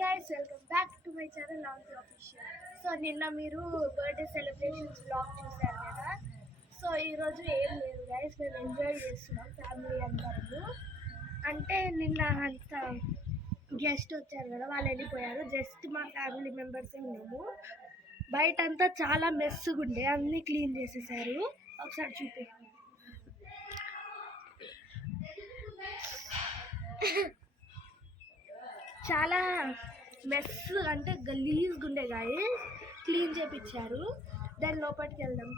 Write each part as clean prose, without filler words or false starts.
guys, welcome back to my channel Navati Official. So నిన్న మీరు birthday celebrations vlog చూసారు కదా. సో ఈరోజు ఏం లేదు గైస్, మేము ఎంజాయ్ చేస్తున్నాం ఫ్యామిలీ అందరూ. అంటే నిన్న అంత గెస్ట్ వచ్చారు కదా, వాళ్ళు వెళ్ళిపోయారు. జస్ట్ మా ఫ్యామిలీ మెంబర్సే ఉన్నాము. బయట అంతా చాలా మెస్సుగా ఉండే, అన్నీ క్లీన్ చేసేసారు. ఒకసారి చూపి. చాలా మెస్ అంటే గలీజ్గా ఉండే గాయస్, క్లీన్ చేపించారు. దాని లోపలికి వెళ్దాం.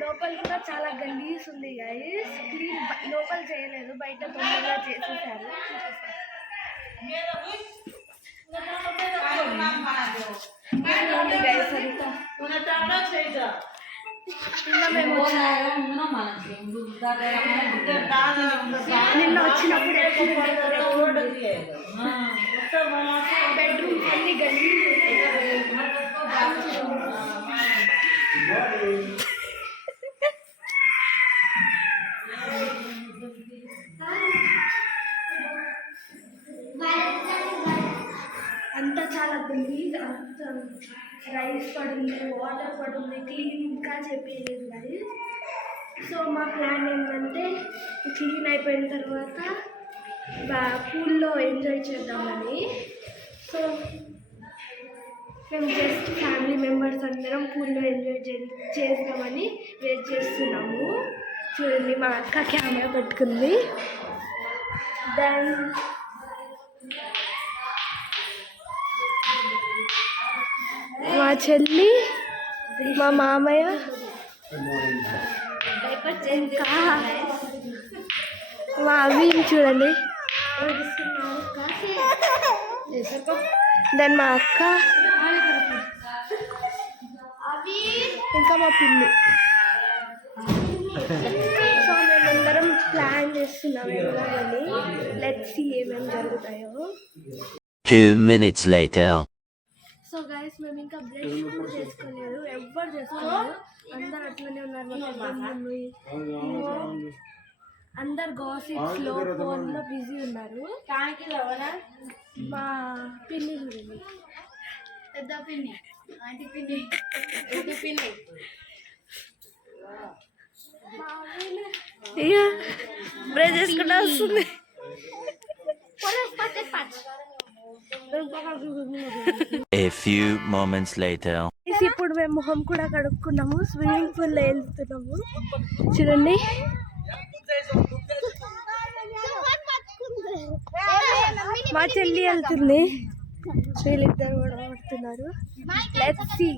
లోపల కూడా చాలా గలీజ్ ఉంది గాయస్, క్లీన్ లోపల చేయలేదు, బయట తొందరగా చేసేసారు. నిన్న వచ్చినప్పుడు బెడ్రూమ్స్ అన్ని గలీజ్. అంతా చాలా గలీజ్, అంత రైస్ పడుంది, వాటర్ పడుంది, క్లీన్గా చెప్పేది మరి. సో మా ప్లాన్ ఏంటంటే క్లీన్ అయిపోయిన తర్వాత పూల్లో ఎంజాయ్ చేద్దామని. సో మేము జస్ట్ ఫ్యామిలీ మెంబర్స్ అందరం పూల్లో ఎంజాయ్ చేద్దామని వెయిట్ చేస్తున్నాము. చూడండి, మా అక్క కెమెరా పెట్టుకుంది. దెన్ మా చెల్లి, మా మామయ్య, మా అవి చూడండి. దెన్ మా అక్క, ఇంకా మా పిల్లి. సో మేమందరం ప్లాన్ చేస్తున్నాం వెళ్ళాలని. లెట్స్ సీ ఏమేమి జరుగుతాయో. 2 minutes later. సో గైస్, మేము ఇంకా బ్రష్ కూడా చేసుకోలేదు, ఎవ్వరు చేసుకోలేదు, అందరు అట్లనే ఉన్నారు. అందరు గాసిప్స్ లో, ఫోన్ లో బిజీ ఉన్నారు. మా పిన్ని చూడండి, పెద్ద పిన్ని, ఆంటీ పిన్ని, పిన్ని బ్రష్ చేసుకుంటా వస్తుంది. A few moments later. ఇప్పుడు మేము మొహం కూడా కడుక్కున్నాము, స్విమ్మింగ్ పూల్ లో వెళ్తున్నాము. చూడండి, మా చెల్లి వెళ్తుంది, వీళ్ళిద్దరు కూడా పడుతున్నారు. Let's see.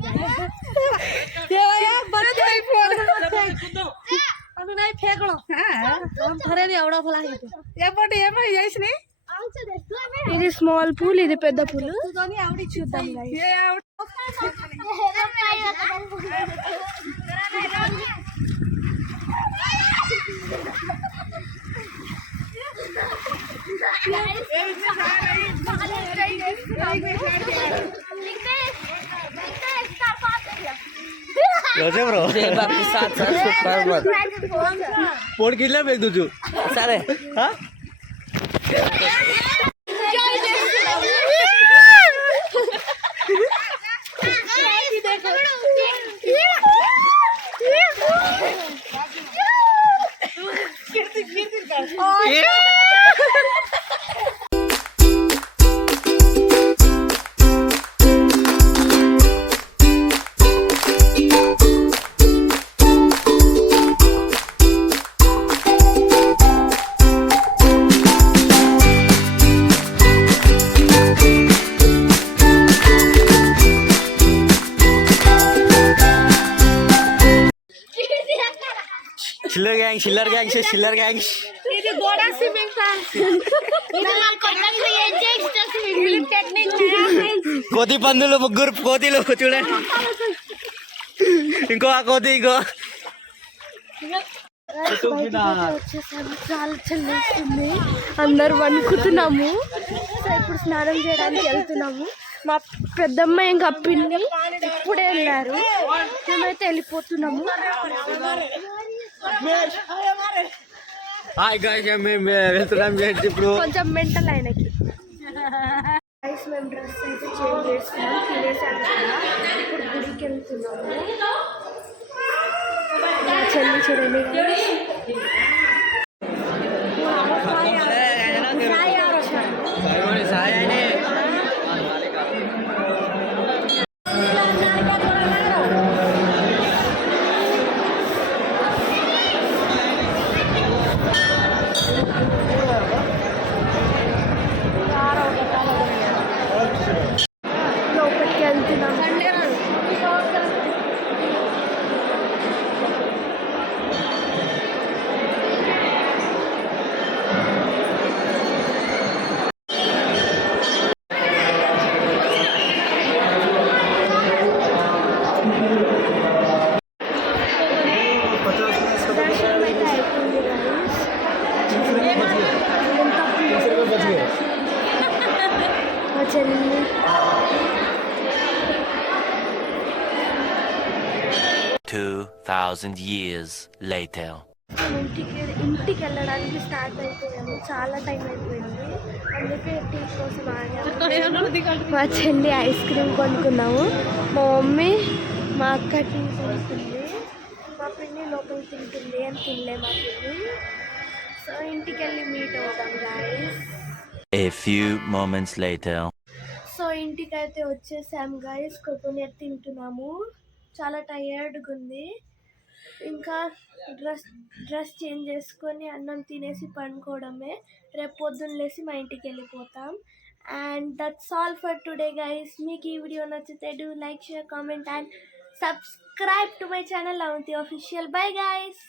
ఇది స్మాల్ పూల్, ఇది పెద్ద పూల్. చూద్దాం. पोट किल्ला फेक तुझू सारे हा చిల్లర్ గ్యాంగ్స్ ఇది గోడా స్విమ్మింగ్ పూల్. కోతి పందులు, ముగ్గురు కోతిలు చూడండి. ఇంకో కోతి, ఇంకో చాలా చల్లేస్తుంది, అందరు వణుకుతున్నాము. సో ఇప్పుడు స్నానం చేయడానికి వెళ్తున్నాము. మా పెద్దమ్మ ఇంకా పిన్ని ఇప్పుడే వెళ్ళారు, మేమైతే వెళ్ళిపోతున్నాము. హాయ్ గాయ్స్, మేము వెళ్తున్నాం ఇప్పుడు. కొంచెం మెంటల్ ఆయనకి. గైస్ మేము డ్రెస్ అయితే చేంజ్ చేసుకున్నాం, తినేసాం కదా. ఇప్పుడు గుడికి వెళ్తున్నాము. మా చెల్లి చూడండి guys. సాయి ఎవరు వచ్చారు? లోపలికి వెళ్తున్నాం. 2,000 years later. ఇంటికి వెళ్ళడానికి స్టార్ట్ అయిపోయాము. చాలా టైం అయిపోయింది, అందుకే టీ కోసం ఆగాము. మా చెల్లి ఐస్ క్రీమ్ కొనుక్కున్నాము, మా మమ్మీ మా అక్క టీ కొనుక్కుంది, మా పిన్ని లోపల తింటుంది, అని తినలే మా పిన్ని. సో ఇంటికి వెళ్ళి మీట్ అవుతాం guys. A few moments later. So ఇంటికి అయితే వచ్చేసాం గాయస్. కోకోనట్ తింటున్నాము, చాలా టయర్డ్గా ఉంది. ఇంకా డ్రెస్ చేంజ్ చేసుకొని అన్నం తినేసి పండుకోవడమే. రేపు పొద్దున్న లేసి మా ఇంటికి వెళ్ళిపోతాం. And that's all for today guys. మీకు ఈ వీడియో నచ్చితే do like, share, comment and subscribe to my channel Avanthi official. Bye guys.